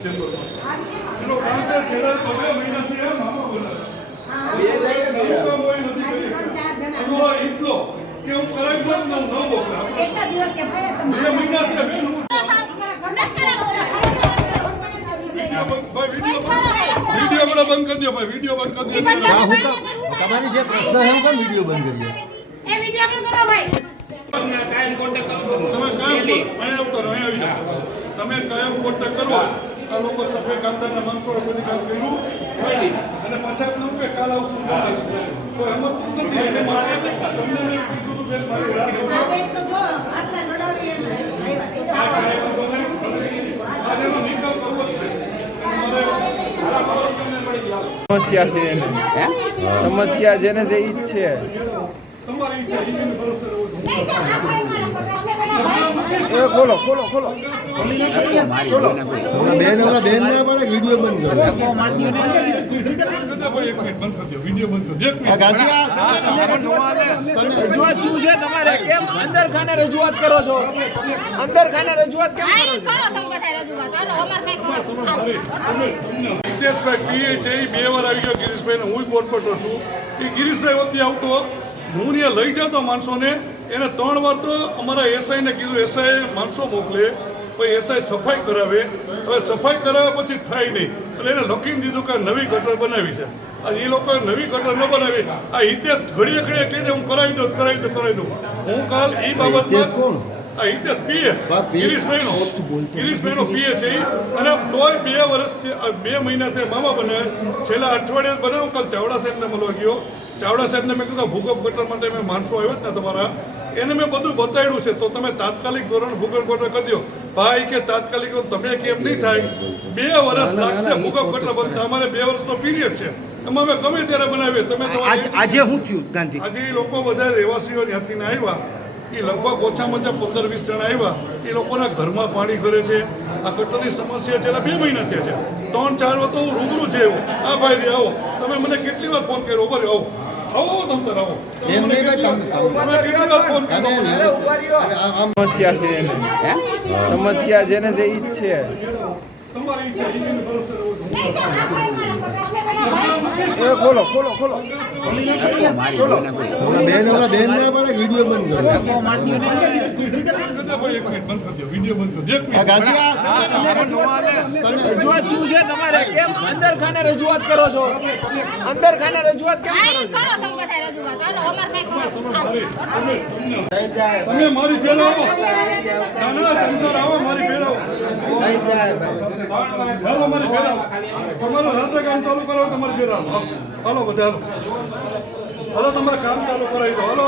એનો કાંચે છેડા બબે મહિનાથી એ મામા બોલાવે એ જાય કે કામ હોય નથી તો એટલો કે હું કરાઈ દઉં ન બોકરા કેટલા દિવસ છે ભાઈ તમે બે મહિનાથી બેન હું વિડિયો બડા બંધ કરી દો ભાઈ વિડિયો બંધ કરી દો તમારી જે પ્રશ્ન છે હું કેમ વિડિયો બંધ કરી એ વિડિયો બંધ કરો ભાઈ તમે કાયમ કોન્ટેક્ટ કરો અહીંયા આવતો રહો આવી જાઓ તમે કાયમ કોન્ટેક્ટ કરો આ લોકો સફેદ કામદારના માણસો બધી કામ કર્યું અને પાછા એમ કે કાલ આવશું તો એમાં તું નથી એટલે મારે તમને મેં કીધું તું બેન મારી રાહ જોવો આ બેન તો જો આટલા જોડાવી એને આનો નિકાલ કરવો જ છે સમસ્યા છે એને સમસ્યા જેને જે ઈ છે તમારી ઈચ્છા ઈજીને ભરોસે રહો એ ખોલો ખોલો ખોલો બેન ઓલા બેન ના પડે વિડિયો બંધ કરો એક મિનિટ બંધ કરી દો વિડિયો બંધ કરી દો એક મિનિટ રજૂઆત શું છે તમારે કેમ અંદર ખાને રજૂઆત કરો છો અંદર ખાને રજૂઆત કેમ કરો છો કરો તમે બધા રજૂઆત હાલો અમાર કઈ હિતેશભાઈ પીએ છે એ 2 વાર આવી ગયો ગિરીશભાઈને હું કોર્પોરેટર છું એ ગિરીશભાઈ વખતે આવતો હું ત્યાં લઈ જતો માણસોને એને 3 વાર તો અમારા એસઆઈને કીધું એસઆઈ માણસો મોકલે પછી એસઆઈ સફાઈ કરાવે હવે સફાઈ કરાવ્યા પછી થાય નહીં એટલે એને લખીને દીધું કે નવી ગટર બનાવી છે અને એ લોકોએ નવી ગટર ન બનાવી આ હિતેશ ઘડીએ ઘડીએ કહી દે હું કરાવી દઉં હું કાલ એ બાબતમાં આ હિતેશ પીએ ગિરીશભાઈનો પીએ છે અને તોય 2 વર્ષથી 2 મહિનાથી મામા બને છેલ્લા અઠવાડિયે બનાવ કાલ ચાવડા સાહેબને મળવા ગયો ચાવડા સાહેબને મેં કીધું ભૂગર્ભ ગટર માટે મેં માણસો આવ્યા જ ને તમારા એને મેં બધું બતાવ્યું છે તો તમે તાત્કાલિક ધોરણ ભૂગર્ભ ગટર કરી દો ભાઈ કે તાત્કાલિક તમે કેમ નહીં થાય 2 વર્ષ લાગશે ભૂગર્ભ ગટર બનતા અમારે 2 વર્ષનો પીરિયડ છે એમાં અમે ગમે ત્યારે બનાવીએ તમે આજે હું થયું ગાંધી આજે એ લોકો બધા રહેવાસીઓ ત્યાંથી આવ્યા એ લગભગ ઓછામાં ઓછા 15-20 જણા આવ્યા એ લોકોના ઘરમાં પાણી કરે છે આ ગટરની સમસ્યા છેલ્લા 2 મહિના થયા છે 3-4 વાર તો હું રૂબરૂ છે એવું આ ભાઈ આવો તમે મને કેટલી વાર ફોન કર્યો ઉભા આવો આવો તમ તાર આવો એમ નહીં ભાઈ તમે કેટલી વાર ફોન કર્યો સમસ્યા છે એને સમસ્યા જેને જે ઈ છે તમારી ઈચ્છા ઈજીને ભરોસે રહો એ ખોલો ખોલો ખોલો બેન ઓલા બેન ના પડે વિડિયો બંધ કરો એક મિનિટ બંધ કરી દો વિડિયો બંધ કરી દો એક મિનિટ રજૂઆત શું છે તમારે કેમ અંદર ખાને રજૂઆત કરો છો અંદર ખાને રજૂઆત કેમ કરો છો કરો તમે બધા રજૂઆત હાલો અમાર કઈ તમે મારી ભેળ આવો ના તમતાર આવો મારી ભેળ આવો હાલો મારી ભેળ આવો તમારું રાતે કામ ચાલુ કરો તમારી ભેળ આવો હાલો બધા હાલો તમારે કામ ચાલુ કરાવી દો હાલો